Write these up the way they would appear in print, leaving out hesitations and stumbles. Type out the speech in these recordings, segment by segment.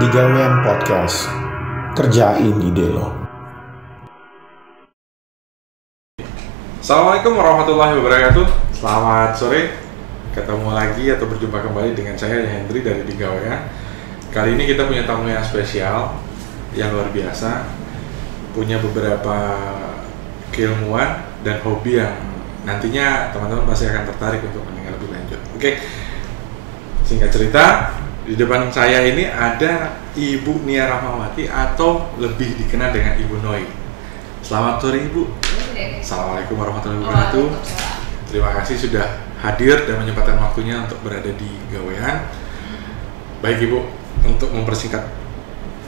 Digawean Podcast. Kerjain ide lo. Assalamualaikum warahmatullahi wabarakatuh. Selamat sore. Ketemu lagi atau berjumpa kembali dengan saya Hendry dari Digawean. Kali ini kita punya tamu yang spesial, yang luar biasa. Punya beberapa keilmuan dan hobi yang nantinya teman-teman pasti akan tertarik untuk mendengar lebih lanjut. Oke. Singkat cerita, di depan saya ini ada Ibu Nia Rahmawati atau lebih dikenal dengan Ibu Noi. Selamat sore Ibu. Assalamualaikum warahmatullahi wabarakatuh. Terima kasih sudah hadir dan menyempatkan waktunya untuk berada di Gawean. Baik Ibu, untuk mempersingkat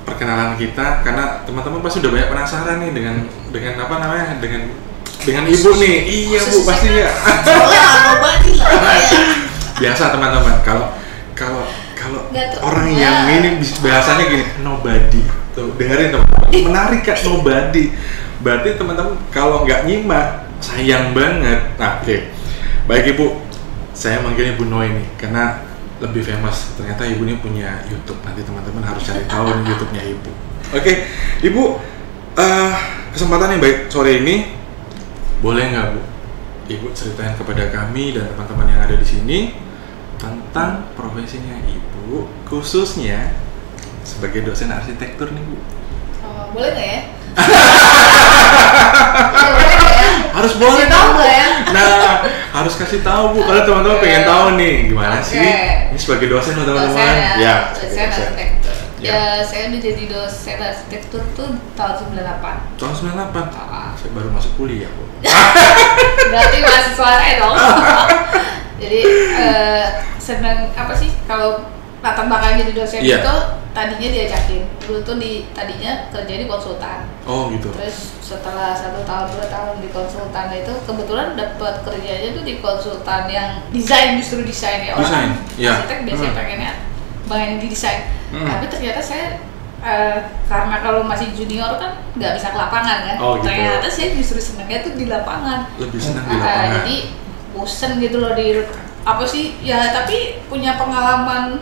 perkenalan kita, karena teman-teman pasti udah banyak penasaran nih dengan apa namanya, dengan Ibu nih. Iya Bu, pasti ya. Biasa teman-teman, kalau orang yang ini biasanya gini, nobody. Tuh, dengerin teman-teman. Menarik kan, nobody. Berarti teman-teman kalau nggak nyimak, sayang banget. Nah, oke. Baik Ibu, saya manggilnya Bu Noi nih karena lebih famous. Ternyata Ibu ini punya YouTube. Nanti teman-teman harus cari tahu nih YouTube-nya Ibu. Oke, Ibu, kesempatan yang baik sore ini, boleh nggak Bu, Ibu ceritain kepada kami dan teman-teman yang ada di sini tentang profesinya Ibu, khususnya sebagai dosen arsitektur nih Bu. Boleh nggak ya? Harus boleh tahu nggak ya? Nah, harus kasih tahu Bu, kalau teman-teman pengen tahu nih gimana sih ini sebagai dosen loh teman-teman. Dosen arsitektur. Ya, saya udah jadi dosen arsitektur tuh tahun 98. Tahun 98? Saya baru masuk kuliah Bu. Berarti mahasiswa saya dong. Jadi senang apa sih kalau latar belakang jadi dosen itu tadinya diajakin dulu tuh tadinya kerja di konsultan. Oh gitu. Terus setelah 1 tahun 2 tahun di konsultan itu kebetulan dapat kerjanya tuh di konsultan yang desain, justru desain ya. Orang arsitek biasanya pengennya pengen di desain. Tapi ternyata saya karena kalau masih junior kan nggak bisa ke lapangan kan. Oh, gitu. Ternyata saya justru senangnya tuh di lapangan. Lebih senang di lapangan. Jadi bosen gitu loh di apa sih ya, tapi punya pengalaman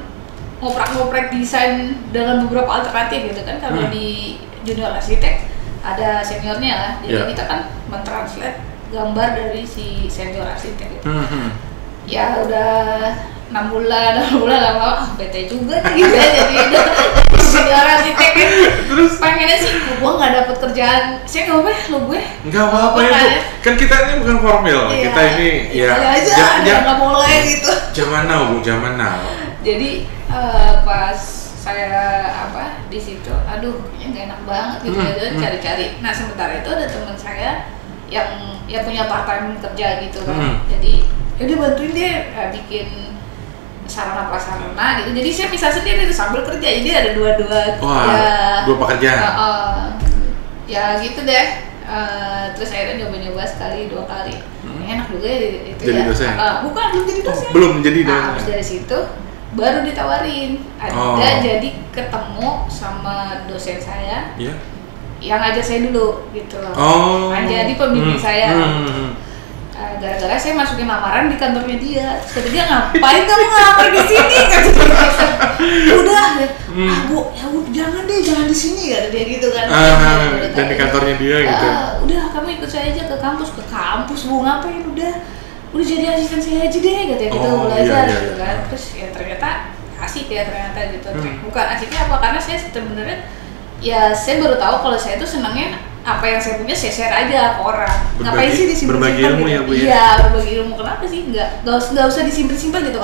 ngoprek-ngoprek desain dengan beberapa alternatif gitu kan. Kalau di junior arsitek ada seniornya lah, jadi kita kan mentranslate gambar dari si senior arsitek gitu. Ya udah 6 bulan lama bete juga nih gitu ya, jadi senior arsitek kan. Terus pengennya sih gue nggak dapet kerjaan, saya nggak apa lo gue nggak apa-apa ya Bu, kan kita ini bukan formal, kita ini nggak boleh gitu. Zaman now Bu, zaman now. Jadi pas saya di situ, aduh kayaknya nggak enak banget gitu ya, cari-cari. Nah sementara itu ada teman saya yang punya part time kerja gitu kan. Jadi yaudah bantuin dia bikin sarana prasarana gitu. Jadi saya bisa sendiri tuh sambil kerja. Jadi ada dua pekerjaan. Ya gitu deh. Terus akhirnya nyoba-nyoba sekali 2 kali. Enak juga ya itu jadi ya. Dosen? Bukan, belum jadi dosen. Belum jadi dosen. Terus dari situ baru ditawarin. Ada jadi ketemu sama dosen saya. Iya. Yang ngajar saya dulu gitu loh. Jadi pembimbing saya. Gara-gara saya masukin lamaran di kantornya dia. Terus kata dia, ngapain kamu ngelamar di sini? Kata dia. Udah, Bu, ya jangan di sini kata dia gitu kan. Dan di kantornya dia gitu. Udah, kamu ikut saya aja ke kampus Bu, ngapain? Udah jadi asisten saya aja deh katanya gitu, belajar gitu kan. Terus ya ternyata asik ya ternyata gitu. Bukan asiknya apa, karena saya sebenarnya ya saya baru tahu kalau saya tuh senangnya apa yang saya punya saya share aja ke orang. Ngapain sih disimpan-simpan? Berbagi ilmu gitu? Ya Bu ya? Iya, berbagi ilmu. Kenapa sih? Nggak usah disimpan-simpan gitu.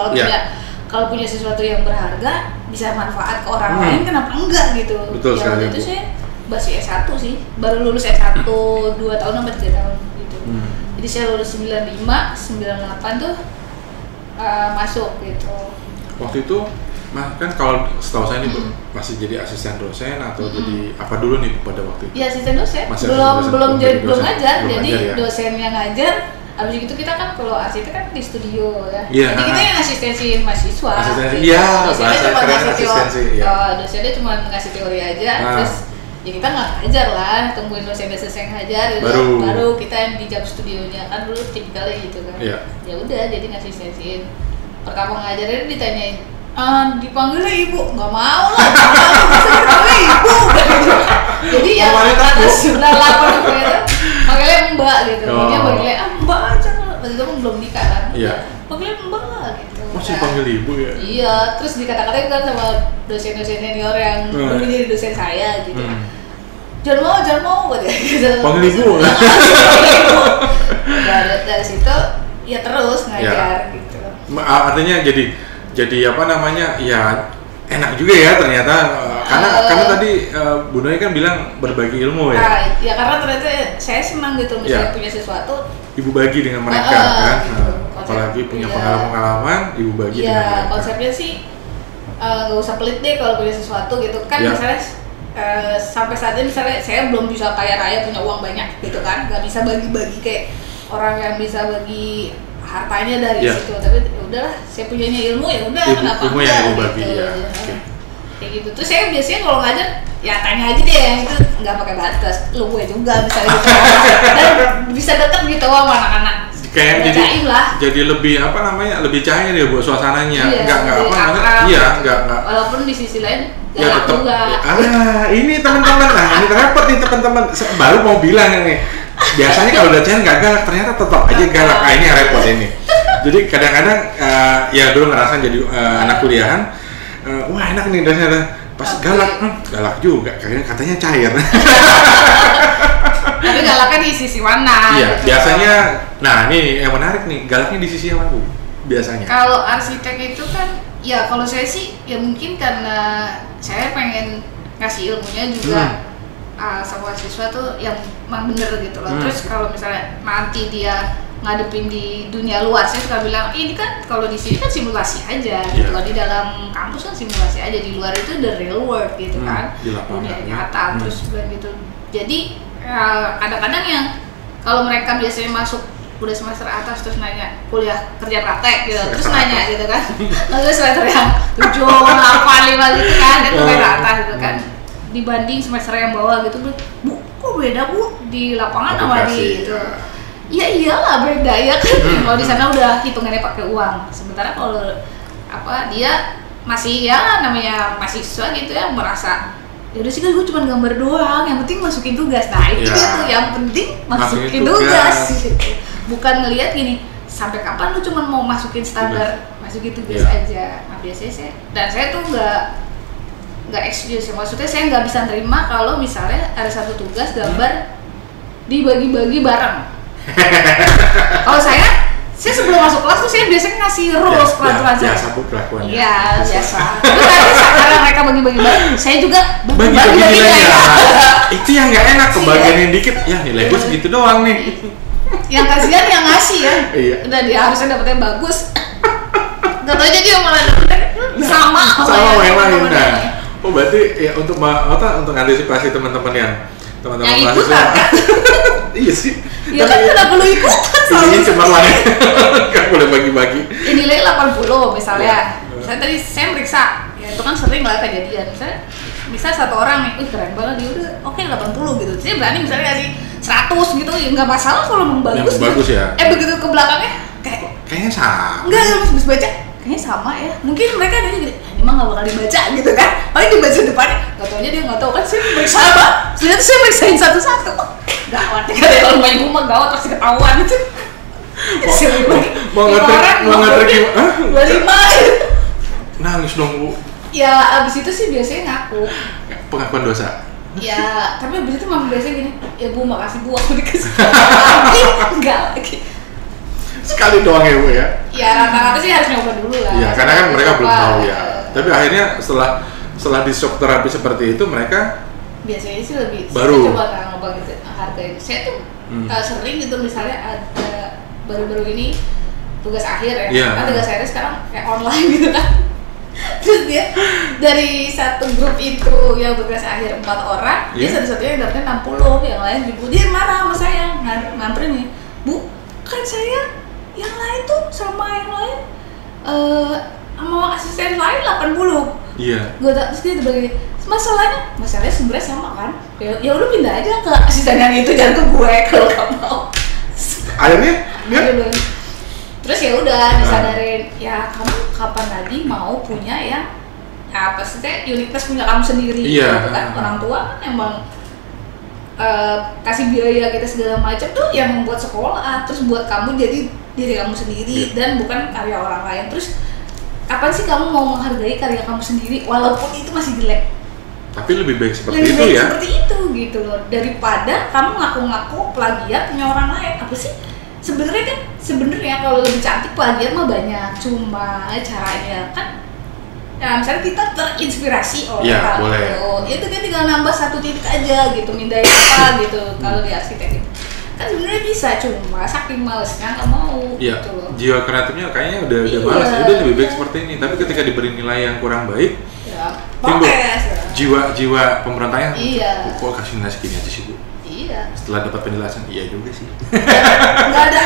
Kalau punya sesuatu yang berharga bisa manfaat ke orang lain, kenapa enggak gitu? Betul ya sekali, waktu itu saya masih S1 sih, baru lulus S1 2 tahun sampai 3 tahun gitu. Jadi saya lulus 95, 98 tuh masuk gitu. Waktu itu kan kalau setahu saya ini masih jadi asisten dosen atau jadi apa dulu nih pada waktu itu? Iya, asisten dosen. Masih belum ngajar. Belum jadi ngajar, ya? dosen yang ngajar. Abis itu kita kan kalau arsitek kan di studio ya. Jadi kita yang asistensi mahasiswa. Asistensi. Iya, bahasa keren asistensi. Dosennya cuma ngasih teori aja. Terus ya kita nggak ngajar lah, tungguin dosen yang ngajar. Baru kita yang di jam studionya kan dulu tipikalnya gitu kan. Ya udah, jadi ngasistensiin. Pertama ngajarnya ditanyain, dipanggilnya ibu, nggak mau lah, terus udah lapar gitu, panggilnya mbak gitu, Oh. dia panggilnya mbak aja, waktu itu kan belum nikah kan, Iya. panggilnya mbak gitu. Masih Nah, panggil ibu ya? iya, terus dikata-katain kan sama dosen-dosen senior yang dulu jadi dosen saya gitu. Jangan mau gitu. Panggil ibu. Dari situ ya terus ngajar gitu. Artinya jadi apa namanya ya enak juga ya ternyata karena tadi Bu Noy kan bilang berbagi ilmu ya. Nah, ya karena ternyata saya senang gitu misalnya punya sesuatu. Ibu bagi dengan mereka kan, gitu. apalagi punya pengalaman ibu bagi dengan mereka. Iya, konsepnya sih nggak usah pelit deh kalau punya sesuatu gitu kan. Misalnya sampai saat ini misalnya saya belum bisa kaya raya punya uang banyak gitu kan, nggak bisa bagi-bagi kayak orang yang bisa bagi hartanya dari situ, tapi udahlah saya punyanya ilmu ya udah kenapa ilmu enggak yang bagi gitu. ya. Kayak gitu. Terus saya biasanya kalau ngajar ya tanya aja deh yang itu nggak pakai batas, lu gue juga misalnya gitu. Dan bisa deket gitu sama anak-anak. Kayak jadi lebih apa namanya lebih cair ya buat suasananya, nggak apa namanya, nggak walaupun di sisi lain ya galak tetap juga. Ini teman-teman, nah ini repot nih teman-teman, baru mau bilang nih biasanya kalau udah cair nggak galak, ternyata tetap aja galak. Ini yang repot ini. Jadi kadang-kadang ya dulu ngerasa jadi anak kuliahan, wah enak nih ternyata pas galak juga, katanya cair. Tapi galaknya di sisi mana? Iya, gitu. biasanya, nah ini yang menarik nih, galaknya di sisi yang mana Bu? Biasanya. Kalau arsitek itu kan, ya kalau saya sih, ya mungkin karena saya pengen ngasih ilmunya juga sama siswa tuh yang memang bener gitu loh. Terus kalau misalnya nanti dia ngadepin di dunia luar, saya suka bilang, ini kan kalau di sini kan simulasi aja, kalau di dalam kampus kan simulasi aja, di luar itu the real world gitu kan, dunia nyata, terus bilang gitu. Jadi kadang-kadang yang kalau mereka biasanya masuk udah semester atas terus nanya kuliah kerja praktek gitu, terus nanya gitu kan, terus semester yang 7, 8, 5 gitu kan, itu ke atas gitu kan, dibanding semester yang bawah gitu, Bu, kok beda Bu di lapangan sama di gitu. Ya iyalah beda ya kan, kalau di sana udah hitungannya pakai uang, sementara kalau dia masih ya namanya mahasiswa gitu ya, merasa ya udah sih kan gue cuma gambar doang, yang penting masukin tugas. Nah itu dia tuh yang penting masukin tugas gitu. Bukan ngelihat gini sampai kapan lu cuma mau masukin standar masukin tugas aja. Nah biasanya saya tuh nggak excuse, maksudnya saya nggak bisa terima kalau misalnya ada satu tugas gambar dibagi-bagi bareng. Kalau saya sebelum masuk kelas tuh saya biasanya ngasih rules peraturan saya. Biasa Bu kelakuannya. Iya biasa. Terus nanti karena mereka bagi-bagi bareng, saya juga bagi-bagi nilainya. Itu yang nggak enak, kebagian yang dikit, ya nilai gue segitu doang nih. Yang kasihan yang ngasih ya. Iya. Udah dia harusnya dapetnya bagus. Gak tau aja dia malah dapetnya sama yang lain. Nah, berarti ya untuk antisipasi teman-teman yang mahasiswa. Iya sih. Ya kan kenapa lu ikutan? Ini cemerlang. Kan boleh bagi-bagi. Nilai 80 misalnya. Misalnya tadi saya meriksa, ya itu kan sering lah kejadian. Misalnya satu orang nih, keren banget dia udah oke 80 gitu. Saya berani misalnya ngasih 100 gitu, ya nggak masalah kalau memang bagus. Yang bagus ya. Begitu ke belakangnya kayaknya sama. Enggak, habis baca kayaknya sama ya. Mungkin mereka ada gini, ini mah nggak bakal dibaca gitu kan. Paling dibaca depannya, nggak taunya dia nggak tahu kan saya meriksa apa. Sebenarnya saya meriksain satu-satu. Gawat ya kalau banyak rumah gawat pasti ketahuan itu. Mau ngeter gimana? 25. Nangis dong Bu. Ya abis itu sih biasanya ngaku. Pengakuan dosa. Ya, tapi abis itu mama biasanya gini, ya Bu makasih Bu aku dikasih lagi. Enggak lagi. Sekali doang ya Bu ya? Ya rata-rata sih harus nyoba dulu lah. Iya, karena kan mereka belum tahu ya. Tapi akhirnya setelah di shock terapi seperti itu mereka biasanya sih lebih baru saya coba nggak gitu hargain. Saya tuh sering gitu misalnya ada baru-baru ini tugas akhir ya. Kan tugas akhirnya sekarang kayak online gitu kan. Terus dia dari satu grup itu yang tugas akhir 4 orang, dia satu-satunya yang dapetnya 60, yang lain juga dia marah sama saya, nganterin nih, Bu, kan saya yang lain tuh sama yang lain sama asisten lain 80. Iya. Gue terus dia bagi masalahnya sebenarnya sama kan, ya udah pindah aja ke asisten yang itu, jangan ke gue kalau kamu mau. Akhirnya dia terus ya udah disadarin, ya kamu kapan lagi mau punya yang apa sih uniqueness punya kamu sendiri gitu kan. Orang tua kan emang kasih biaya kita segala macam tuh yang membuat sekolah, terus buat kamu jadi diri kamu sendiri dan bukan karya orang lain. Terus kapan sih kamu mau menghargai karya kamu sendiri walaupun itu masih jelek? Tapi lebih baik seperti lebih itu baik ya. Seperti itu gitu loh, daripada kamu ngaku-ngaku plagiat punya orang lain. Apa sih? Sebenarnya kalau lebih cantik plagiat mah banyak, cuma caranya kan. Nah, misalnya kita terinspirasi oleh hal itu kan tinggal nambah satu titik aja gitu, mindahin apa gitu kalau di arsitek gitu. Kan sebenarnya bisa, cuma saking malesnya nggak mau gitu loh. Jiwa kreatifnya kayaknya udah malas, udah lebih baik seperti ini. Tapi ketika diberi nilai yang kurang baik, timbul jiwa pemberontaknya. Kok kasih nilai segini aja sih Bu? Iya. Setelah dapat penjelasan, iya juga sih. Nggak ada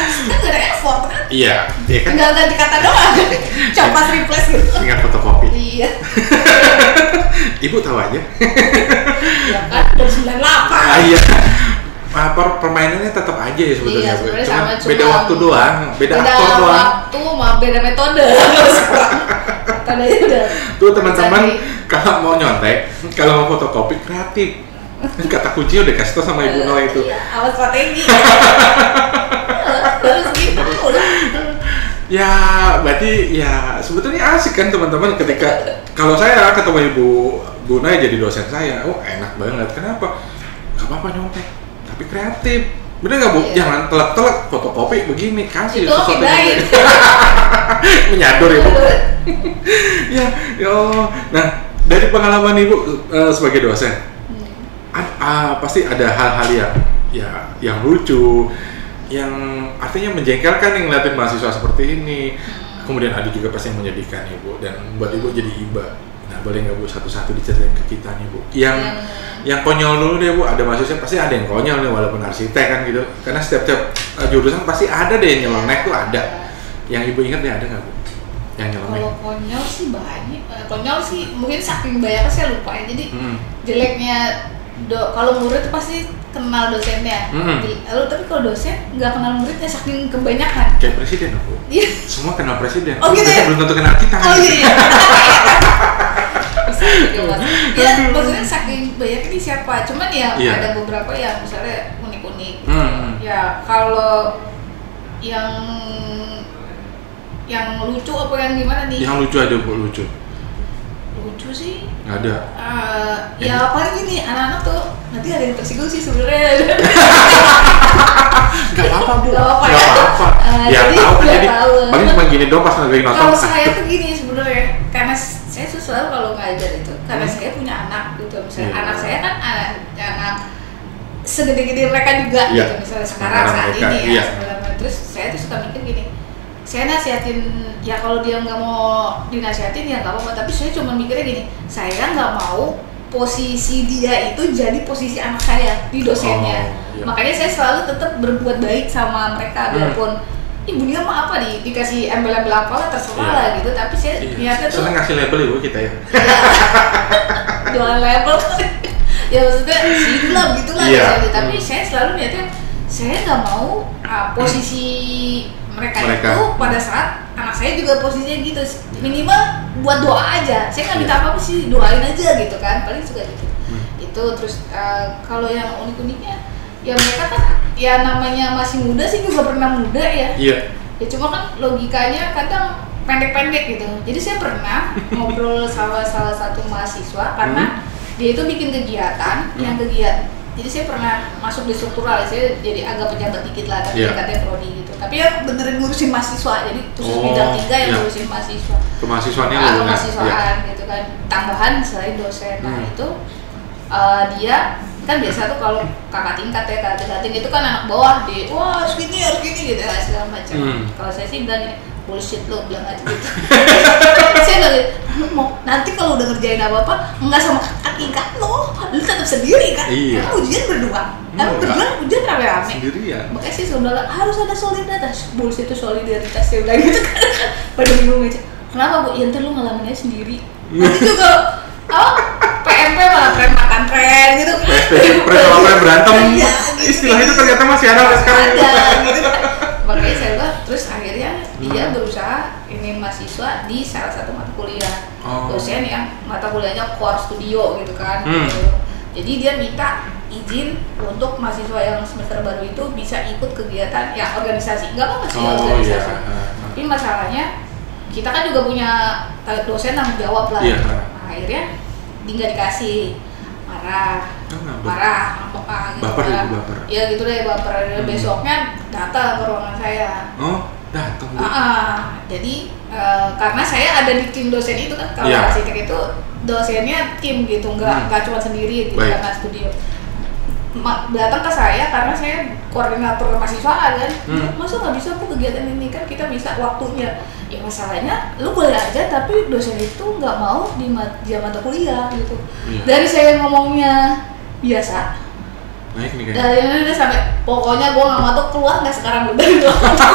effort kan? Iya kan? Nggak ganti kata doang. Coba replace gitu. Ingat fotokopi. Iya. Ibu tahu aja. Iya kan, dari 98. Iya. Permainannya tetap aja ya sebetulnya. Iya, cuma beda waktu doang, beda aktor doang. Waktu, beda metode. Metodenya udah. Tuh teman-teman, kalau mau nyontek, kalau mau fotokopi kreatif. Kata kunci udah kasih tau sama Ibu Noah itu. Iya, awal strategi. Harus gitu lah. Ya, berarti ya sebetulnya asik kan teman-teman ketika kalau saya ketemu Ibu Noah jadi dosen saya, enak banget. Kenapa? Gak apa-apa nyontek, tapi kreatif. Bener nggak Bu? Jangan telak-telak fotokopi begini, kasih itu sesuatu yang menyadur Ibu. Ya Allah. Nah, dari pengalaman Ibu sebagai dosen, pasti ada hal-hal yang lucu, yang artinya menjengkelkan yang ngeliatin mahasiswa seperti ini. Kemudian ada juga pasti yang menyedihkan Ibu dan buat Ibu jadi iba. Nah, boleh nggak Bu satu-satu diceritain ke kita nih Bu? Yang konyol dulu deh Bu. Ada mahasiswa pasti ada yang konyol nih walaupun arsitek kan gitu. Karena setiap jurusan pasti ada deh yang nyeleneh tuh ada. Yang Ibu ingat deh ada nggak Bu? Yang nyeleneh? Kalau konyol sih banyak. Konyol sih mungkin saking banyaknya saya lupa ya. Jadi jeleknya kalau murid tuh pasti kenal dosennya. Lalu tapi kalau dosen nggak kenal muridnya saking kebanyakan. Kayak presiden aku. Iya. Semua kenal presiden. Oh gitu ya? Belum tentu kenal kita. Oh iya. Bisa juga Mas. Ya maksudnya saking banyaknya ini siapa. Cuman ya ada beberapa yang misalnya unik-unik. Ya kalau yang lucu apa yang gimana nih? Yang lucu aja Bu, lucu sih nggak ada. Ya paling gini, anak-anak tuh nanti ada yang tersinggung sih sebenarnya. Nggak apa-apa Bu, nggak apa-apa. Ya tahu kan, jadi paling cuma gini doang pas lagi nonton. Kalau saya tuh gini sebenarnya, karena saya tuh selalu kalau ngajar itu, karena saya punya anak gitu, misalnya anak saya kan anak segede-gede mereka juga gitu, misalnya sekarang saat ini ya. Terus saya tuh suka mikir gini, saya nasihatin ya kalau dia nggak mau dinasihatin ya nggak apa-apa, tapi saya cuma mikirnya gini, saya nggak mau posisi dia itu jadi posisi anak saya di dosennya. Makanya saya selalu tetap berbuat baik sama mereka, biarpun ibu dia mah apa dikasih embel-embel apa lah terserah lah gitu, tapi saya niatnya tuh seneng ngasih label Ibu kita ya. Jualan label ya maksudnya silam gitulah tapi saya selalu niatnya saya nggak mau posisi mereka itu pada saat anak saya juga posisinya gitu, minimal buat doa aja, saya nggak minta apa-apa sih, doain aja gitu kan, paling suka gitu. Itu terus kalau yang unik-uniknya ya mereka kan ya namanya masih muda sih, juga pernah muda ya. Ya cuma kan logikanya kadang pendek-pendek gitu, jadi saya pernah ngobrol sama salah satu mahasiswa karena dia itu bikin kegiatan jadi saya pernah masuk di struktural, saya jadi agak pejabat dikit lah, tapi katanya prodi gitu, tapi ya beneran ngurusin mahasiswa, jadi khusus bidang 3 yang ngurusin mahasiswa, kemahasiswaan gitu kan, tambahan selain dosen. Nah itu dia kan biasa tuh kalau kakak tingkat itu kan anak bawah wah harus gini gitu ya segala macam. Kalau saya sih bilang bullshit lo, bilang aja gitu. Saya bilang mau nanti kalau udah ngerjain apa nggak sama kakak tingkat lo tetap sendiri kan. Kamu ujian berdua, kamu ujian rame-rame sendirian. Makanya sih sebenarnya harus ada solidaritas. Bullshit itu solidaritas, saya bilang gitu kan. Pada bingung aja, kenapa Bu? Ya ntar lu ngalaminnya sendiri. Nanti juga PMP malah tren makan tren gitu kan. Tren makan berantem. Gitu, istilah itu ternyata masih ada sekarang. Gitu kan. Makanya saya bilang, terus akhirnya dia berusaha ini mahasiswa di salah satu mata kuliah. Dosen yang mata kuliahnya core studio gitu kan. Jadi dia minta izin untuk mahasiswa yang semester baru itu bisa ikut kegiatan ya organisasi, nggak apa-apa sih organisasi. Tapi masalahnya kita kan juga punya dosen tanggung jawab lah. Nah, akhirnya nggak dikasih, marah, ngambek gitu. Baper. Ya gitu deh, baper. Besoknya datang ke ruangan saya. Oh, datang. Jadi karena saya ada di tim dosen itu kan, kalau arsitek itu dosennya tim gitu, nggak cuma sendiri gitu, karena studio. Datang ke saya karena saya koordinator mahasiswa kan, masa nggak bisa bu kegiatan ini, kan kita bisa waktunya. Ya masalahnya lu boleh aja tapi dosen itu nggak mau di mata kuliah gitu. Dari saya ngomongnya biasa, naik nih dari ini sampai pokoknya gue nggak mau tuh, keluar nggak sekarang dari belakang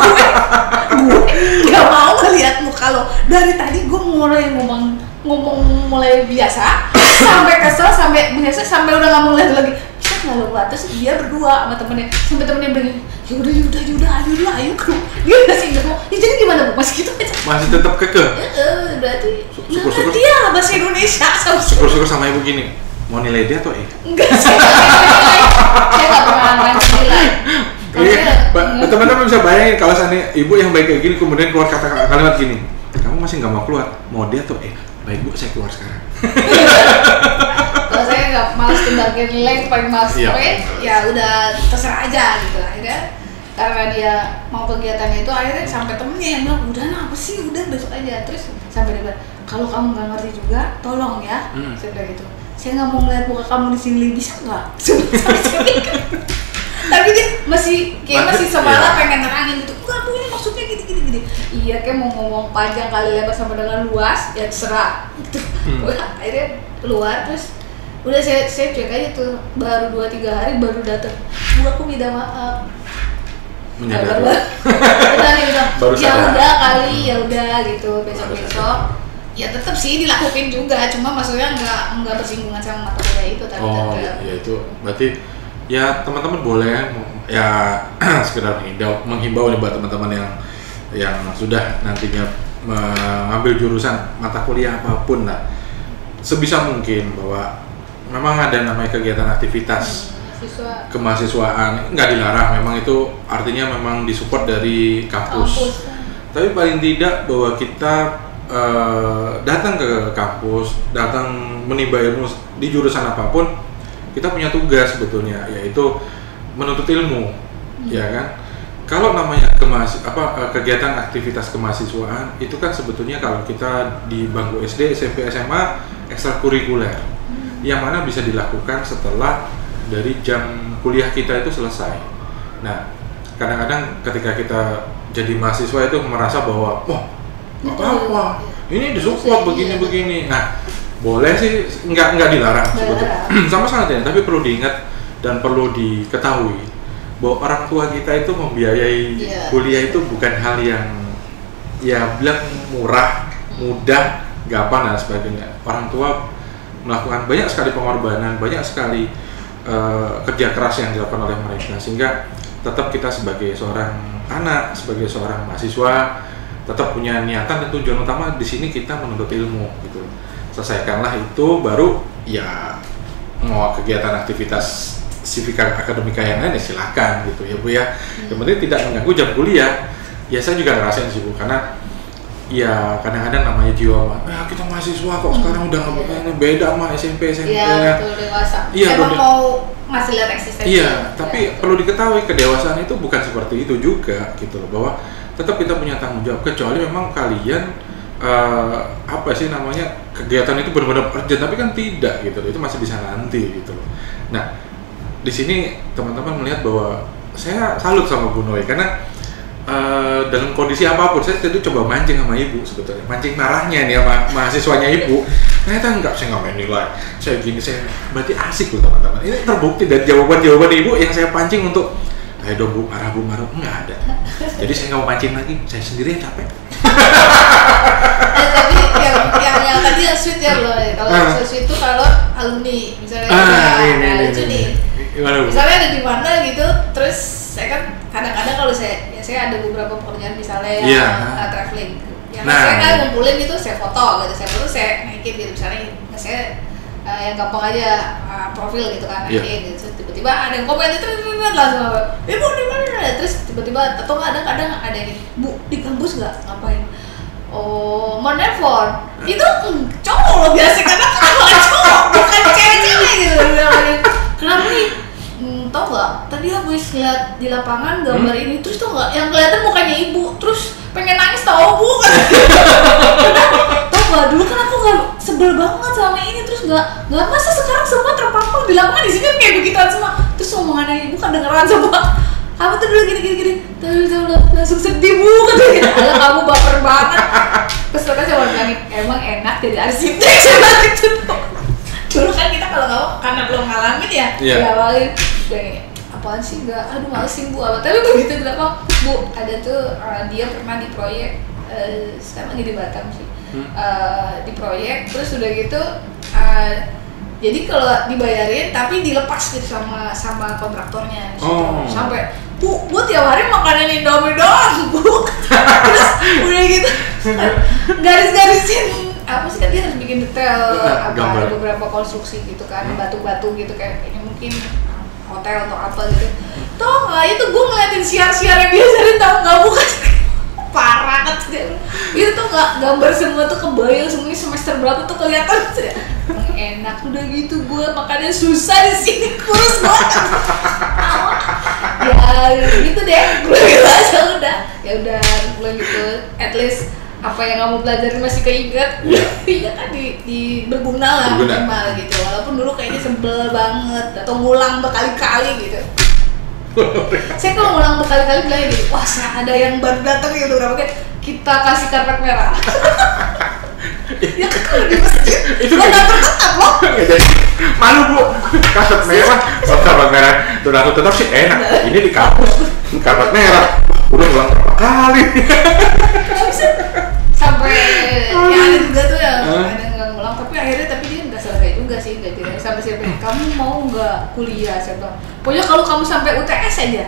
gue nggak mau ngeliat muka lo. Dari tadi gue mulai ngomong mulai biasa sampai kesel, sampai biasa, sampai udah nggak mau lihat lagi. Bisa nggak lo buat? Terus dia berdua sama temennya, sampai temennya bilang yaudah ayo keluar. Dia masih nggak mau. Ya, jadi gimana bu? Masih gitu aja? Masih tetap kekeh? Berarti syukur-syukur dia bahasa Indonesia. Syukur-syukur sama ibu gini, mau nilai dia atau enggak sih, saya nggak pernah main nilai. Teman-teman bisa bayangin kalau seandainya ibu yang baik kayak gini kemudian keluar kalimat gini, kamu masih nggak mau keluar, mau dia atau baik bu, saya keluar sekarang. Kalau saya nggak males timbangin nilai, paling males ya udah terserah aja gitu. Akhirnya karena dia mau kegiatannya itu, akhirnya sampai temennya yang bilang udah apa sih, udah besok aja. Terus sampai dia bilang, kalau kamu nggak ngerti juga tolong ya. Saya bilang gitu, saya nggak mau ngeliat muka kamu di sini, bisa nggak? Tapi dia masih semangat pengen nerangin gitu, enggak bu ini maksudnya gini. Iya kayak mau ngomong panjang kali lebar sama dengan luas, ya terserah gitu. Akhirnya keluar, terus udah saya cek aja tuh, baru 2-3 hari baru datang, bu aku minta maaf. Menyadari. Ya udah kali, ya udah gitu, besok ya tetap sih dilakuin juga, cuma maksudnya nggak bersinggungan sama mata kuliah itu. Tapi ya itu berarti ya teman-teman boleh ya sekedar menghimbau nih buat teman-teman yang sudah nantinya mengambil jurusan mata kuliah apapun lah, sebisa mungkin bahwa memang ada namanya kegiatan aktivitas kemahasiswaan, nggak dilarang, memang itu artinya memang disupport dari kampus. Tapi paling tidak bahwa kita datang ke kampus, datang menimba ilmu di jurusan apapun, kita punya tugas sebetulnya, yaitu menuntut ilmu, ya kan? Kalau namanya kegiatan aktivitas kemahasiswaan itu kan sebetulnya kalau kita di bangku SD, SMP, SMA ekstrakurikuler, yang mana bisa dilakukan setelah dari jam kuliah kita itu selesai. Nah, kadang-kadang ketika kita jadi mahasiswa itu merasa bahwa apa ini disupport begini. Nah, boleh sih, nggak dilarang sebetulnya, sama sekali, tapi perlu diingat dan perlu diketahui bahwa orang tua kita itu membiayai kuliah itu bukan hal yang bilang murah, mudah, gampang dan sebagainya. Orang tua melakukan banyak sekali pengorbanan, banyak sekali kerja keras yang dilakukan oleh mereka, sehingga tetap kita sebagai seorang anak, sebagai seorang mahasiswa tetap punya niatan dan tujuan utama di sini kita menuntut ilmu gitu. Selesaikanlah itu, baru ya mau kegiatan aktivitas sivika akademika yang lain ya silakan gitu ya bu ya. Yang penting tidak mengganggu jam kuliah. Ya saya juga ngerasain sih bu, karena ya kadang-kadang namanya jiwa kita mahasiswa kok sekarang udah beda sama SMP Iya betul, dewasa. Iya, emang mau ngasih lihat eksistensi. Iya, tapi perlu diketahui kedewasaan itu bukan seperti itu juga gitu loh, bahwa tetap kita punya tanggung jawab, kecuali memang kalian kegiatan itu benar-benar urgent, tapi kan tidak gitu loh, itu masih bisa nanti gitu loh. Nah, di sini teman-teman melihat bahwa saya salut sama Bu Noe, karena dalam kondisi apapun saya tadi coba mancing sama ibu, sebetulnya mancing marahnya nih sama mahasiswanya ibu. Ternyata saya nggak main nilai, saya gini, saya berarti asik loh teman-teman. Ini terbukti dari jawaban ibu yang saya pancing untuk ayo dong bu, marah nggak ada. Jadi saya nggak mau mancing lagi, saya sendiri yang capek. Tapi yang tadi yang sweet ya loh, kalau sweet itu kalau alumni misalnya itu nih. Misalnya ada di mana gitu, terus saya kan kadang-kadang kalau saya ada beberapa pekerjaan misalnya traveling, saya kan ngumpulin gitu, saya foto, saya naikin gitu, misalnya saya yang gampang aja profil gitu kan, Iya. gitu. Terus tiba-tiba ada yang komen itu langsung apa? Bu di mana? Terus tiba-tiba atau kadang ada yang Bu di kampus nggak ngapain? Oh, mau nelfon. Itu cowok loh biasa karena cowok bukan cewek-cewek gitu. Kenapa nih? Tau nggak? Tadi habis lihat di lapangan gambar ini terus tau nggak? Yang kelihatan mukanya ibu terus pengen nangis tau Bu. Tau nggak? Dulu kan aku nggak sebel banget sama ini terus nggak masa sekarang semua terpampang di lapangan di sini kan kayak begituan semua. Terus omongan ibu kan dengeran sama kamu tuh dulu gini tapi langsung sedih Bu katanya. Alah kamu baper banget. Terus kita cuma bilangin emang enak jadi arsitek sama gitu. Dulu kan kita kalau nggak karena belum ngalamin ya diawalin kayak apaan sih nggak aduh malesin Bu apa tapi begitu kenapa Bu ada tuh dia pernah di proyek sekarang lagi di Batam sih di proyek terus udah gitu jadi kalau dibayarin tapi dilepas gitu sama kontraktornya sampai Bu tiap hari makanan Indomie doang Bu. Terus udah gitu garis-garisin apa sih kan dia harus bikin detail ada beberapa konstruksi gitu kan batu-batu gitu kayak ini mungkin hotel atau apa gitu. Tau nggak itu gue ngeliatin siar-siar yang biasain tau nggak bukan parah kan itu tuh nggak gambar semua tuh kebayang semuanya semester berapa tuh kelihatan enak udah gitu gue makannya susah di sini kurus banget ya gitu deh gue biasa udah ya udah gue gitu at least apa yang kamu pelajarin masih keinget iya kan di berguna lah minimal gitu walaupun dulu kayaknya sebel banget atau ngulang berkali-kali gitu. Saya kalau ngulang berkali-kali bilang gitu wah ada yang baru datang gitu berapa kali kita kasih karpet merah. Ya kan kalau di masjid itu nggak tertetap loh. Malu Bu karpet merah udah aku tetap sih enak ini di kampus karpet merah udah ngulang berapa kali. Sampai ya ada juga tuh yang ada nggak ngulang tapi akhirnya dia nggak selesai juga sih nggak tidak sampai kamu mau nggak kuliah saya bilang pokoknya kalau kamu sampai UTS aja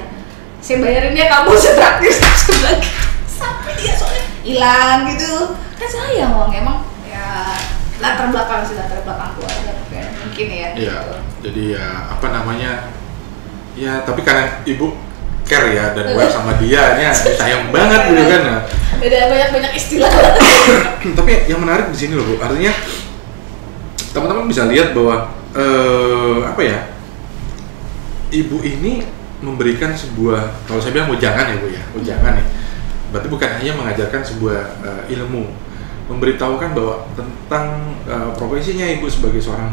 saya bayarin dia kamu setraktir sampai dia soalnya hilang gitu kan sayang uang emang ya latar belakang keluarga kayak mungkin ya gitu. Jadi ya apa namanya ya tapi karena ibu care ya dan gue sama dia ini sayang banget gitu kan. Beda banyak istilah. Tapi yang menarik di sini loh Bu, artinya teman-teman bisa lihat bahwa apa ya ibu ini memberikan sebuah kalau saya bilang ujangan ya Bu ya, ujangan nih. Berarti bukan hanya mengajarkan sebuah ilmu, memberitahukan bahwa tentang profesinya ibu sebagai seorang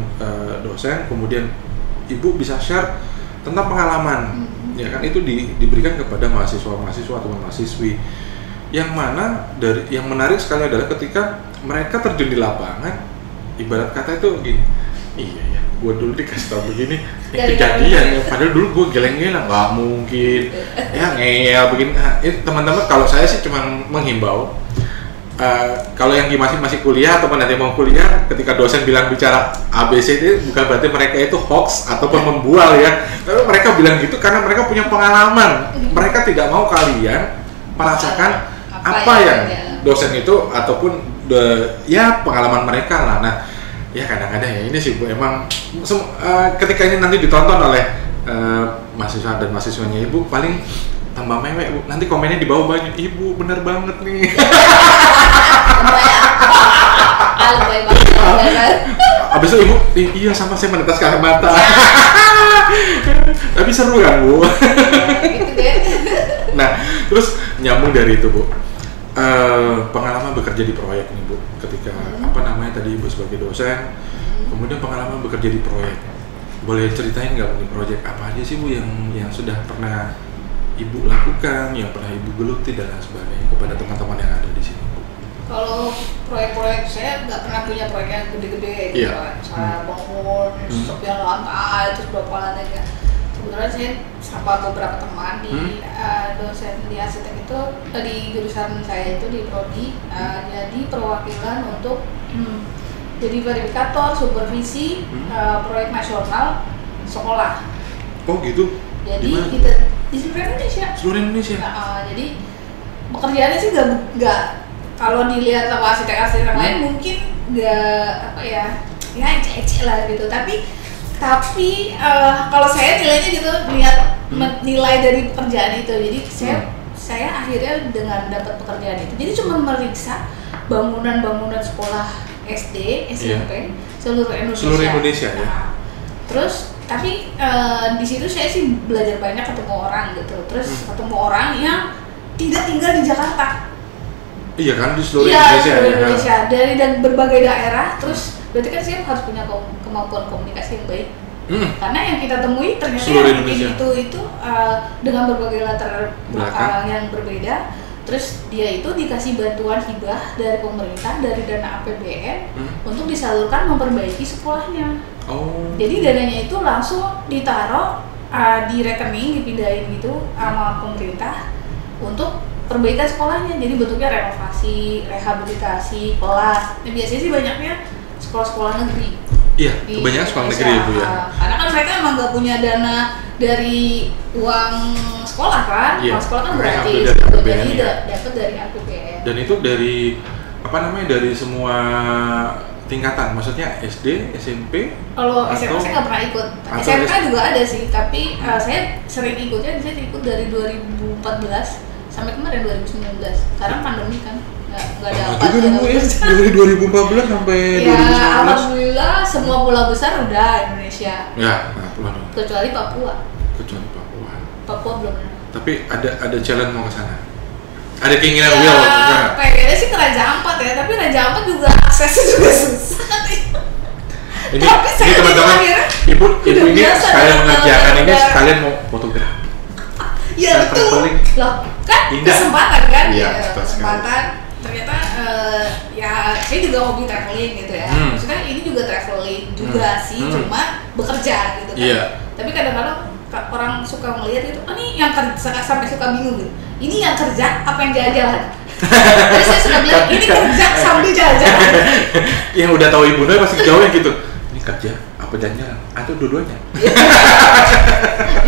dosen, kemudian ibu bisa share tentang pengalaman. Ya kan itu diberikan kepada mahasiswa atau mahasiswi yang mana dari yang menarik sekali adalah ketika mereka terjun di lapangan ibarat kata itu gini iya ya gue dulu dikasih tau begini kejadian ya padahal dulu gue geleng-geleng nggak mungkin ya ngeyel begini itu teman-teman kalau saya sih cuma menghimbau kalau yang masih kuliah ataupun nanti mau kuliah ketika dosen bilang bicara ABC itu bukan berarti mereka itu hoax ataupun membual ya tapi mereka bilang gitu karena mereka punya pengalaman mereka tidak mau kalian merasakan apa yang dosen itu ataupun ya pengalaman mereka lah nah ya kadang-kadang ya ini sih Bu emang ketika ini nanti ditonton oleh mahasiswa dan mahasiswanya ibu paling tambah mewek Bu nanti komennya di bawah banyak ibu bener banget nih. Abis itu ibu, iya sama saya menetes ke air mata. Tapi seru kan Bu? Gitu deh. Nah, terus nyambung dari itu Bu, pengalaman bekerja di proyek nih Bu, ketika apa namanya tadi Ibu sebagai dosen, kemudian pengalaman bekerja di proyek, boleh ceritain nggak nih proyek apa aja sih Bu yang sudah pernah Ibu lakukan, yang pernah Ibu geluti dan lain sebagainya kepada teman-teman yang ada di sini Bu? Kalau proyek-proyek saya nggak pernah punya proyek yang gede-gede gitu kan, saya bangun sekian lantai terus berapa lantai kan. Kebetulan saya sama beberapa teman di dosen di arsitek itu di jurusan saya itu di prodi jadi perwakilan untuk jadi verifikator supervisi proyek nasional sekolah. Oh gitu. Jadi dimana? Kita di seluruh Indonesia. Seluruh Indonesia. Jadi pekerjaannya sih nggak kalau dilihat sama arsitek-arsitek lain mungkin nggak apa ya ya ece lah gitu. Tapi kalau saya nilainya gitu, nilai dari pekerjaan itu. Jadi saya akhirnya dengan dapat pekerjaan itu, jadi cuma meriksa bangunan sekolah SD, SMP seluruh Indonesia. Ya. Terus tapi di situ saya sih belajar banyak, ketemu orang gitu. Terus ketemu orang yang tidak tinggal di Jakarta. Iya kan, di seluruh Indonesia. Dari berbagai daerah. Terus berarti kan saya harus punya kemampuan komunikasi yang baik. Karena yang kita temui ternyata yang itu dengan berbagai latar belakang yang berbeda. Terus dia itu dikasih bantuan hibah dari pemerintah, dari dana APBN untuk disalurkan memperbaiki sekolahnya. Jadi dananya itu langsung ditaruh di rekening, dipindahin gitu sama pemerintah untuk perbaikan sekolahnya. Jadi bentuknya renovasi, rehabilitasi, kelas. Biasanya sih banyaknya sekolah-sekolah negeri. Iya, kebanyakan sekolah negeri Bu ya. Karena kan mereka emang nggak punya dana dari uang sekolah kan, uang sekolah kan gratis, jadi dapat dari APBN. Dan itu dari dari semua tingkatan, maksudnya SD, SMP. Kalau SMP saya nggak pernah ikut, SMK juga ada sih, tapi saya sering ikutnya, saya ikut dari 2014 sampai kemarin 2019. Sekarang pandemi kan. Nggak dapat dari 2014 sampai 2019. Alhamdulillah semua pulau besar udah Indonesia. Ya, kecuali Papua. Papua belum ada. Tapi ada challenge mau ke sana. Ada keinginan Will ke sana. Pengennya sih ke Raja Ampat ya, tapi Raja Ampat juga aksesnya juga susah. Ini teman-teman, ibu ini sekalian mengerjakan ini, sekalian mau fotografi. Ya betul. Loh, kan kesempatan kan? Iya, kesempatan. Ternyata ya saya juga hobi traveling gitu ya. Maksudnya ini juga traveling juga sih, cuma bekerja gitu kan. Tapi kadang-kadang orang suka melihat gitu, ini yang kerja, sampai suka bingung gitu. Ini yang kerja apa yang jalan-jalan? Terus saya suka bilang ini kerja sambil jalan-jalan. Yang udah tahu Ibu Noy pasti jauh gitu. Ini kerja apa jalan-jalan? Atau dua-duanya?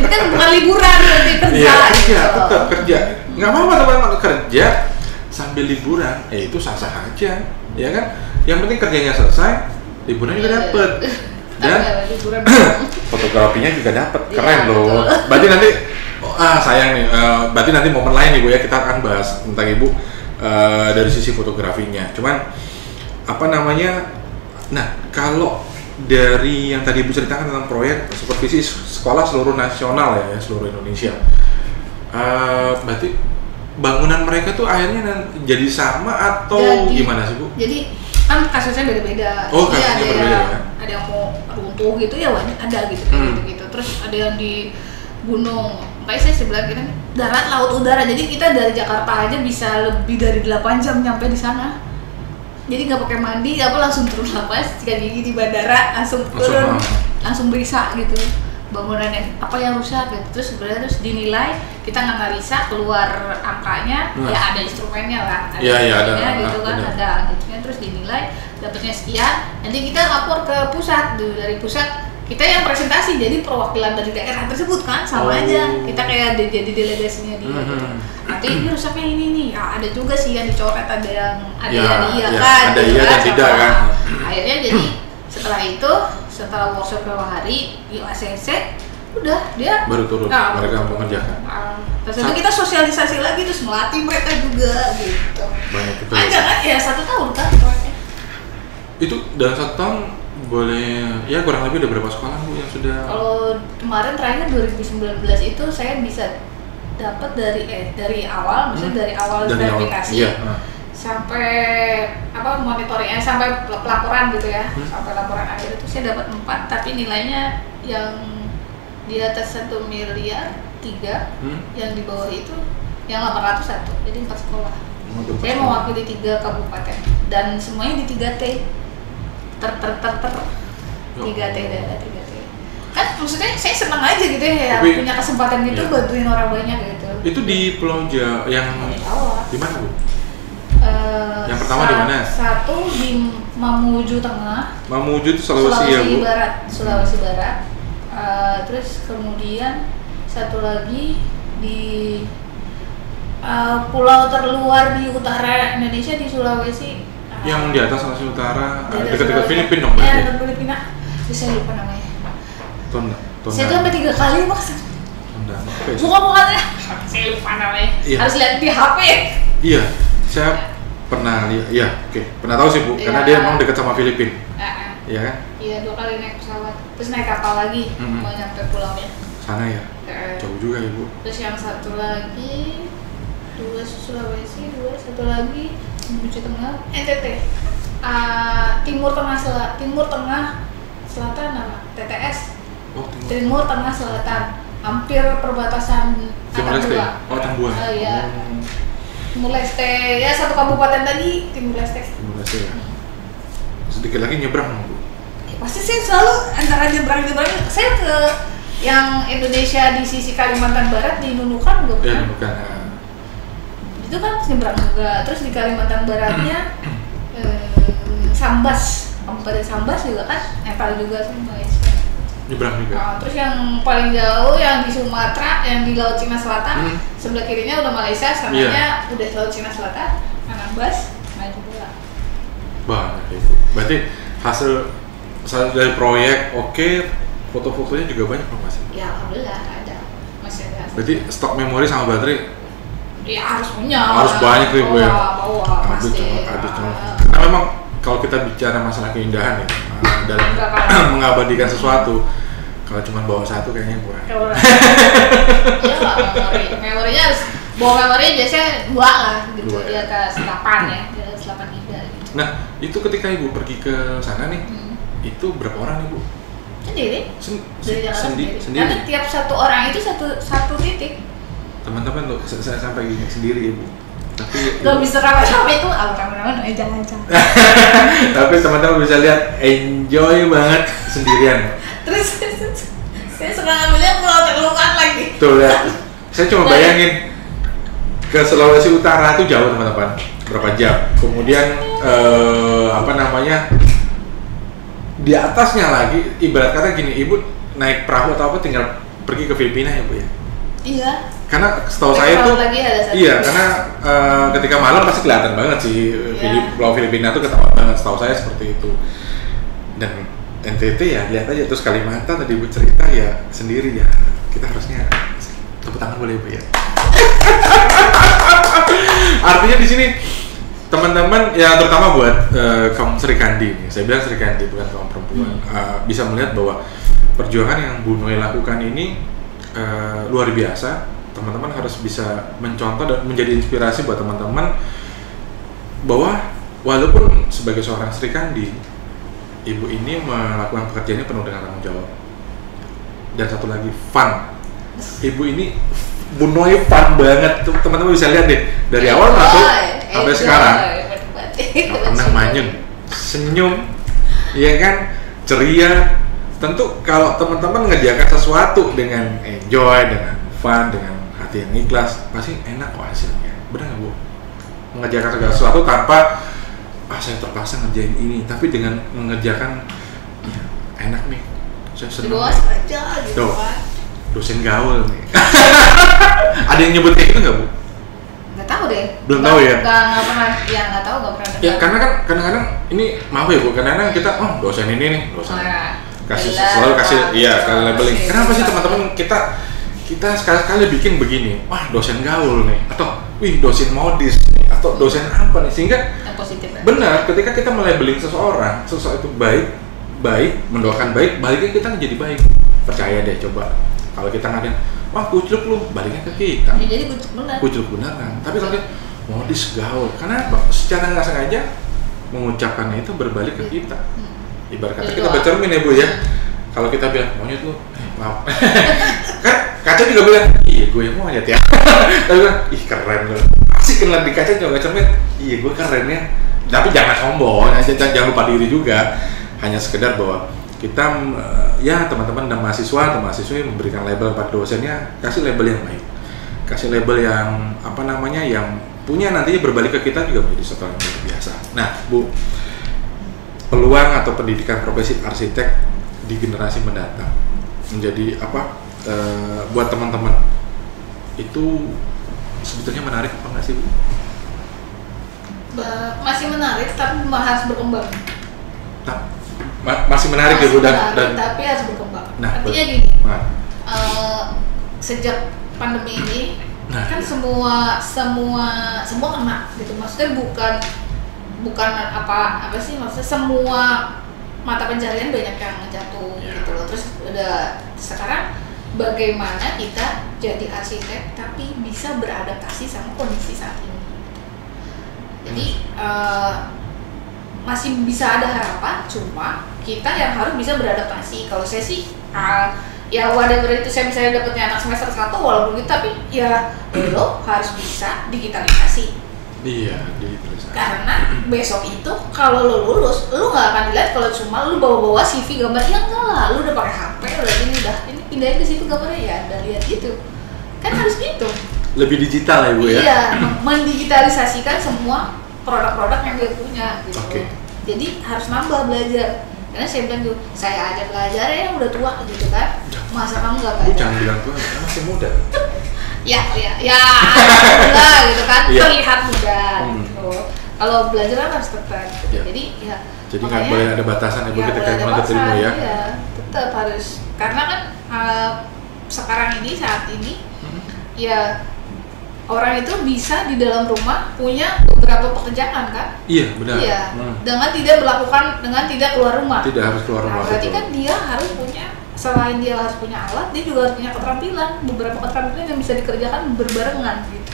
Ini kan bukan liburan, berarti kerja. Iya, tetap kerja. Nggak apa-apa teman-teman kerja sambil liburan, itu sah-sah aja, ya kan? Yang penting kerjanya selesai, liburan juga dapet, dan fotografinya juga dapet, keren loh. Berarti nanti, sayang nih, berarti nanti momen lain nih Bu ya, kita akan bahas tentang Ibu dari sisi fotografinya. Cuman nah kalau dari yang tadi Ibu ceritakan tentang proyek supervisi sekolah seluruh nasional ya, seluruh Indonesia, berarti bangunan mereka tuh akhirnya jadi sama atau gimana sih Bu? Jadi kan kasusnya beda-beda. Kasusnya berbeda ya? Ada yang mau runtuh gitu ya, ada gitu gitu. Terus ada yang di gunung. Makanya saya bilang kita darat, laut, udara. Jadi kita dari Jakarta aja bisa lebih dari 8 jam nyampe di sana. Jadi nggak pakai mandi, langsung turun lapas, sikat gigi di bandara, langsung turun, langsung berisa gitu. Bangunannya apa yang rusak gitu, terus dinilai, kita nganalisa keluar angkanya, ya ada instrumennya lah, ada instrumennya gitu kan, ada gitu, terus dinilai dapatnya sekian, nanti kita lapor ke pusat, dari pusat kita yang presentasi, jadi perwakilan dari daerah tersebut kan sama aja, kita kayak jadi delegasinya dia gitu. Nanti ini rusaknya ini nih, ya ada juga sih yang dicoret, ada yang iya kan, ada iya dan tidak kan. Akhirnya jadi setelah workshop berapa hari di ACC, udah dia baru turun, mereka mengerjakan. Terus itu kita sosialisasi lagi, terus melatih mereka juga gitu. Banyak betul. Jangan ya 1 tahun kan proyeknya. Itu dalam 1 tahun boleh ya kurang lebih udah berapa sekolah Bu yang sudah? Kalau kemarin terakhir 2019 itu saya bisa dapat dari awal, maksudnya dari awal verifikasi. Sampai monitoringnya, sampai pelaporan gitu ya, sampai laporan akhir itu saya dapat 4, tapi nilainya yang di atas 1,3 miliar, yang di bawah itu yang 801, jadi 4 sekolah. Saya mewakili 3 kabupaten dan semuanya di 3T, 3T daerah 3T. Kan maksudnya saya senang aja gitu ya, punya kesempatan gitu bantuin orang banyak gitu. Itu di Pulau Jawa yang di mana Bu? Yang pertama di mana? Satu di Mamuju Tengah. Mamuju itu Sulawesi ya Bu? Sulawesi Barat. Terus kemudian satu lagi di pulau terluar di utara Indonesia, di Sulawesi, Yang di atas Sulawesi Utara, Di atas dekat-dekat Sulawesi. Filipina dong Ya, berarti. dekat Filipina. Terus saya lupa namanya. Saya tuh Tondano. sampai 3 kali Mas. Tondano. Apa ya? Bukan ya. Saya lupa namanya. Iya. Harus lihat di HP. Iya, saya pernah lihat. Iya, oke. Pernah tahu sih Bu, karena Iya. dia emang dekat sama Filipina. Nah, Iya kan? iya 2 kali naik pesawat. Terus naik kapal lagi mau nyampe pulaunya. Sana ya. Jauh juga ya Bu. Terus yang satu lagi 2 Sulawesi, 1 lagi menuju tengah NTT. Timur Tengah Selatan nama TTS. Oh, Timur Tengah Selatan, hampir perbatasan Timur Leste. Atambua. Oh, Atambua. Iya. Oh, Timur Leste, ya 1 kabupaten tadi Timur Leste. Timur Leste ya. Sedikit lagi nyebrang Bu. Pasti saya selalu antara nyebrang. Saya ke yang Indonesia di sisi Kalimantan Barat di Nunukan juga Ya, pernah. bukan. Itu kan nyebrang juga. Terus di Kalimantan Baratnya Sambas, Kabupaten Sambas juga kan Nepal juga sih Malaysia. Nyebrang juga. Nah, terus yang paling jauh yang di Sumatera, yang di Laut Cina Selatan, sebelah kirinya udah Malaysia, sananya udah Laut Cina Selatan, Anambas, nah juga. Banyak itu. Berarti hasil dari proyek oke, foto-fotonya juga banyak dong Mas. Ya alhamdulillah ada, masih ada. Berarti stok memori sama baterai Ya harus punya. harus banyak nih Bu ya. Bawa Aduh, pasti. cuma. Karena memang kalau kita bicara masalah keindahan ya, dalam Enggak kalah. mengabadikan sesuatu, kalau cuma bawa satu kayaknya kurang. Iya memorinya harus bawa memori biasanya 2 lah gitu, 2 di atas 8 ya, di atas 8 giga gitu. Nah, itu ketika Ibu pergi ke sana nih, itu berapa orang Ibu? Sendiri. Dari Jakarta Sendiri. Karena tiap satu orang itu satu titik. Teman-teman loh, saya sampai gini sendiri Ibu. Tapi Gak bisa rame-rame itu, rame-rame jangan. tapi teman-teman bisa lihat enjoy banget sendirian. Terus saya suka ngambilnya pulau terlukan lagi. Tuh lihat. Saya cuma bayangin ke Sulawesi Utara itu jauh teman-teman. Berapa jam? Kemudian di atasnya lagi ibarat kata gini, Ibu naik perahu atau apa tinggal pergi ke Filipina ya Bu ya. Iya. Karena setahu saya tuh lagi ada satu. iya, karena ketika malam pasti kelihatan banget sih Iya. Pulau Filipina tuh ketahuan banget, setahu saya seperti itu. Dan NTT ya lihat aja, terus Kalimantan tadi Ibu cerita ya sendiri ya, kita harusnya tepuk tangan boleh Bu ya. Artinya di sini teman-teman ya, terutama buat kaum Sri Kandi nih, saya bilang Sri Kandi bukan kaum perempuan, bisa melihat bahwa perjuangan yang Bu Noe lakukan ini luar biasa. Teman-teman harus bisa mencontoh dan menjadi inspirasi buat teman-teman bahwa walaupun sebagai seorang Sri Kandi, Ibu ini melakukan pekerjaannya penuh dengan tanggung jawab. Dan satu lagi, fun. Ibu ini Bu Noe fun banget. Teman-teman bisa lihat deh dari awal masuk sampai sekarang. Nggak pernah manyun, senyum, ya kan, ceria. Tentu kalau teman-teman ngerjakan sesuatu dengan enjoy, dengan fun, dengan hati yang ikhlas, pasti enak kok hasilnya. Benar nggak Bu? Mengerjakan segala sesuatu tanpa saya terpaksa ngerjain ini, tapi dengan mengerjakan ya, enak nih, saya senang. Dibawa aja gitu Tuh, kan. dosen gaul nih. Ada yang nyebut kayak gitu nggak Bu? Nggak tahu deh. Belum tahu ya? Nggak pernah, ya nggak tahu, nggak pernah. Ya karena kan kadang-kadang ini maaf ya Bu, kadang-kadang kita dosen ini nih, dosen selalu kasih kasih labeling. Kenapa sih teman-teman kita sekali-kali bikin begini, wah dosen gaul nih, atau wih dosen modis nih, atau dosen apa nih, sehingga yang positif ya? benar ketika kita melabeling seseorang itu baik, mendoakan baik, baliknya kita jadi baik. Percaya deh coba, kalau kita ngadain, wah kucluk lu, baliknya ke kita. Ya, jadi kucuk beneran. Tapi kalau kita modis gaul, karena secara nggak sengaja mengucapkannya itu berbalik ke kita. Ibarat kata kita bercermin ya Bu ya. Kalau kita bilang monyet lu, maaf. Kan kaca juga bilang, iya gue yang monyet ya. Tapi bilang, ih keren lu. Asik kan di kaca juga cermin, iya gue keren ya. Tapi jangan sombong, jangan lupa diri juga. Hanya sekedar bahwa kita ya teman-teman dan mahasiswa atau mahasiswi memberikan label pada dosennya, kasih label yang baik. Kasih label yang yang punya nantinya berbalik ke kita juga menjadi sesuatu yang luar biasa. Nah, Bu, peluang atau pendidikan profesi arsitek di generasi mendatang menjadi buat teman-teman itu sebetulnya menarik apa enggak sih Bu? Masih menarik tapi harus berkembang. Masih menarik ya Bu dan tapi harus berkembang. Nah, artinya gini, sejak pandemi ini kan semua kena gitu. Maksudnya bukan apa sih, maksudnya semua mata pencarian banyak yang jatuh gitu loh. Terus sekarang bagaimana kita jadi arsitek tapi bisa beradaptasi sama kondisi saat ini. Jadi masih bisa ada harapan, cuma kita yang harus bisa beradaptasi. Kalau saya sih ya whatever itu, saya misalnya dapetnya anak semester 1 walaupun gitu, tapi ya lo harus bisa digitalisasi. Iya, digitalisasi. Karena besok itu kalau lo lulus, lo nggak akan dilihat kalau cuma lo bawa-bawa CV gambar, ya enggak lah, lo udah pakai HP, ini pindahin ke situ gambarnya, ya udah lihat gitu. Kan harus gitu. Lebih digital ya Bu ya? Iya, mendigitalisasikan semua produk-produk yang dia punya gitu. Okay. Jadi harus nambah belajar. Karena saya bilang tuh, saya aja belajar ya udah tua gitu kan. Masa kamu nggak belajar? Jangan bilang tua, karena masih muda. ya, muda gitu kan, terlihat muda gitu. Kalau belajar kan harus tetap. Gitu. Jadi ya. Jadi nggak boleh ada batasan ya Bu ketika menuntut ilmu ya? Iya, tetap harus. Karena kan sekarang ini, saat ini, ya orang itu bisa di dalam rumah punya beberapa pekerjaan kan? Iya, benar. Iya. Dengan tidak keluar rumah. Tidak harus keluar rumah. Berarti kan dia harus punya, selain dia harus punya alat, dia juga harus punya keterampilan. Beberapa keterampilan yang bisa dikerjakan berbarengan gitu.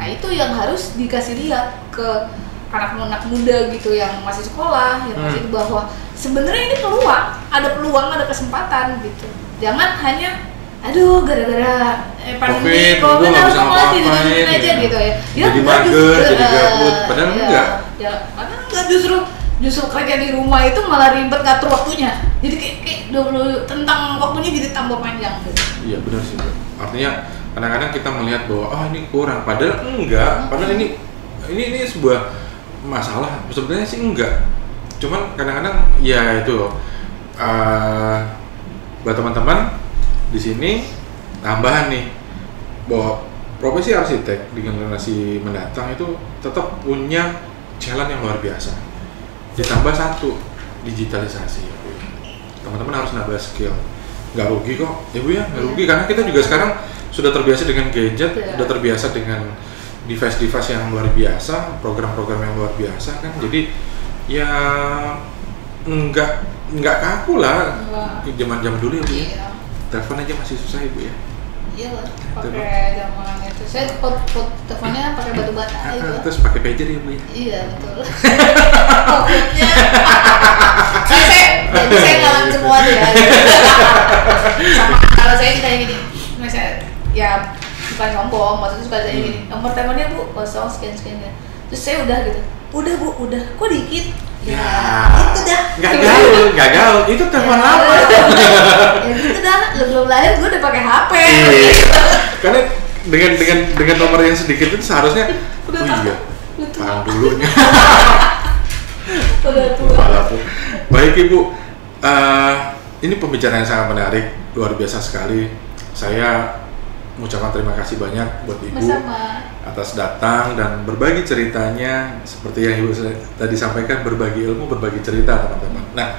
Nah, itu yang harus dikasih lihat ke anak-anak muda gitu yang masih sekolah, yang masih bahwa sebenarnya ini peluang, ada kesempatan gitu. Jangan hanya gara-gara pandemi COVID harus malah tidur aja gitu ya. Jadi mager, jadi gabut, padahal enggak. Ya, padahal enggak, justru kerja di rumah itu malah ribet, ngatur waktunya. Jadi kayak tentang waktunya jadi tambah panjang gitu. Iya, benar sih. Artinya kadang-kadang kita melihat bahwa ini kurang, padahal enggak. Padahal ini sebuah masalah. Sebenarnya sih enggak. Cuman kadang-kadang ya itu buat teman-teman di sini tambahan nih bahwa profesi arsitek di generasi mendatang itu tetap punya challenge yang luar biasa. Ditambah satu, digitalisasi ya Bu. Teman-teman harus nambah skill. Nggak rugi kok ya Bu ya, nggak rugi karena kita juga sekarang sudah terbiasa dengan gadget, sudah terbiasa dengan device-device yang luar biasa, program-program yang luar biasa kan. Jadi ya nggak kaku lah zaman-zaman dulu ya Bu ya. Telepon aja masih susah ya Bu ya? Iya lah, pakai zaman itu. Saya teleponnya pakai batu bata itu. Terus pakai pager ya Bu ya? Iya betul. Pokoknya saya ngalamin semua tuh ya. Sama kalau saya kayak gini, misalnya ya bukan sombong, maksudnya suka saya gini, nomor teleponnya Bu kosong sekian. Terus saya udah gitu, udah Bu, kok dikit? Ya, itu dah. Gak gaul, itu telepon lama. Ya gitu dah, belum lahir gue udah pakai HP. Karena dengan nomor yang sedikit itu seharusnya, parang dulunya. Baik Ibu, ini pembicaraan yang sangat menarik, luar biasa sekali. Saya mengucapkan terima kasih banyak buat Ibu. Bersama. Atas datang dan berbagi ceritanya, seperti yang Ibu tadi sampaikan, berbagi ilmu, berbagi cerita teman-teman. Nah,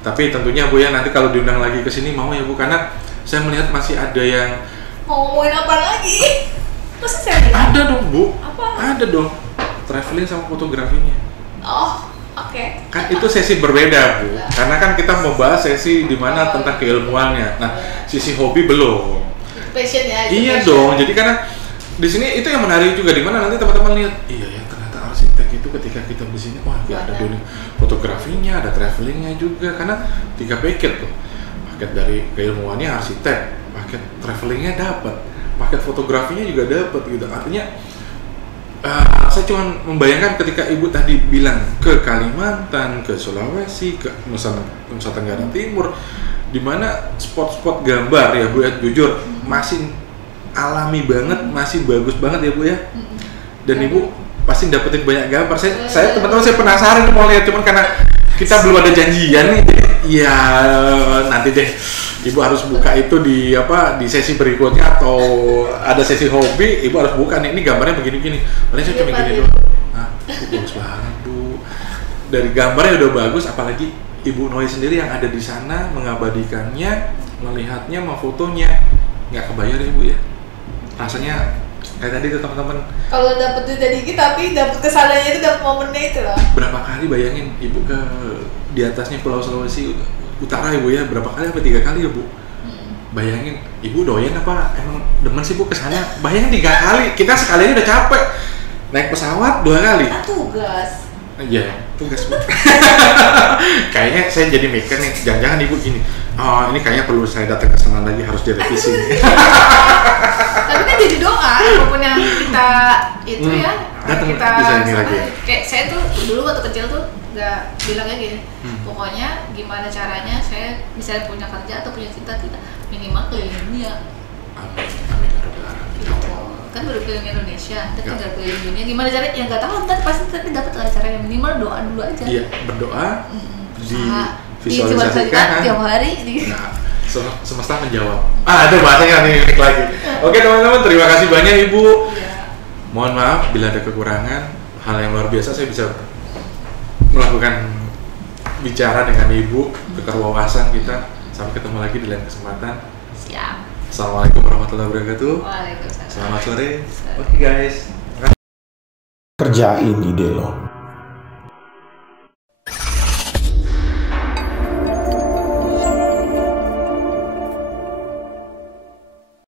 tapi tentunya Bu ya nanti kalau diundang lagi ke sini mau ya Bu, karena saya melihat masih ada yang mau ngomongin apa lagi? Masa saya bilang? Ada dong Bu. Apa? Ada dong. Traveling sama fotografinya. Oh, oke. Kan itu sesi berbeda Bu. Karena kan kita mau bahas sesi di mana tentang keilmuannya. Nah, sisi hobi belum. Passion ya. Iya passion. dong. Jadi karena di sini itu yang menarik juga, di mana nanti teman-teman lihat, iya ya ternyata arsitek itu ketika kita di sini, wah ya ada dunia fotografinya, ada travelingnya juga, karena 3 paket tuh, paket dari keilmuannya arsitek, paket travelingnya dapat, paket fotografinya juga dapat gitu. Artinya saya cuma membayangkan ketika Ibu tadi bilang ke Kalimantan, ke Sulawesi, ke Nusa Tenggara Timur, di mana spot-spot gambar ya Bu ya, jujur masih alami banget, masih bagus banget ya Bu ya. Dan Ibu pasti dapetin banyak gambar. Saya teman-teman saya penasaran mau lihat, cuman karena kita belum ada janjian nih. Ya nanti deh Ibu harus buka itu di sesi berikutnya, atau ada sesi hobi Ibu harus buka nih, ini gambarnya begini-gini. Paling saya cuma gini doang. Bagus banget Bu. Dari gambarnya udah bagus, apalagi Ibu Noi sendiri yang ada di sana mengabadikannya, melihatnya, memfotonya. Nggak kebayar ya Bu ya. Rasanya kayak tadi tuh teman-teman. Kalau dapet duit dari kita, tapi dapet kesananya itu, dapet momennya itu loh. Berapa kali bayangin Ibu ke di atasnya Pulau Sulawesi Utara Ibu ya? Berapa kali? Apa 3 kali ya Bu? Bayangin, Ibu doyan apa emang demen sih Bu kesana? Bayangin 3 kali, kita sekali aja udah capek. Naik pesawat 2 kali. Tugas. Iya, tugas Bu. Kayaknya saya jadi mikir nih, jangan-jangan Ibu gini, oh ini kayaknya perlu saya datang ke sana lagi, harus direvisi. Tapi kan jadi doa, apapun yang kita itu ya, datang kita bisa ini lagi. Kayak saya tuh dulu waktu kecil tuh nggak bilangnya gini, pokoknya gimana caranya saya bisa punya kerja atau punya cita-cita minimal keliling dunia. Amin, amin, Gitu. Kan baru keliling Indonesia, tapi nggak keliling dunia. Gimana caranya? Ya nggak tahu, ntar pasti dapat cara yang minimal doa dulu aja. Iya, berdoa, visualisasikan tiap hari. Nah, semesta menjawab. Ada bahasanya nih unik lagi. Oke teman-teman, terima kasih banyak Ibu. Mohon maaf bila ada kekurangan, hal yang luar biasa saya bisa melakukan bicara dengan Ibu, tukar wawasan kita. Sampai ketemu lagi di lain kesempatan. Siap. Assalamualaikum warahmatullahi wabarakatuh. Waalaikumsalam. Selamat sore. Oke guys. Kerjain ide lo.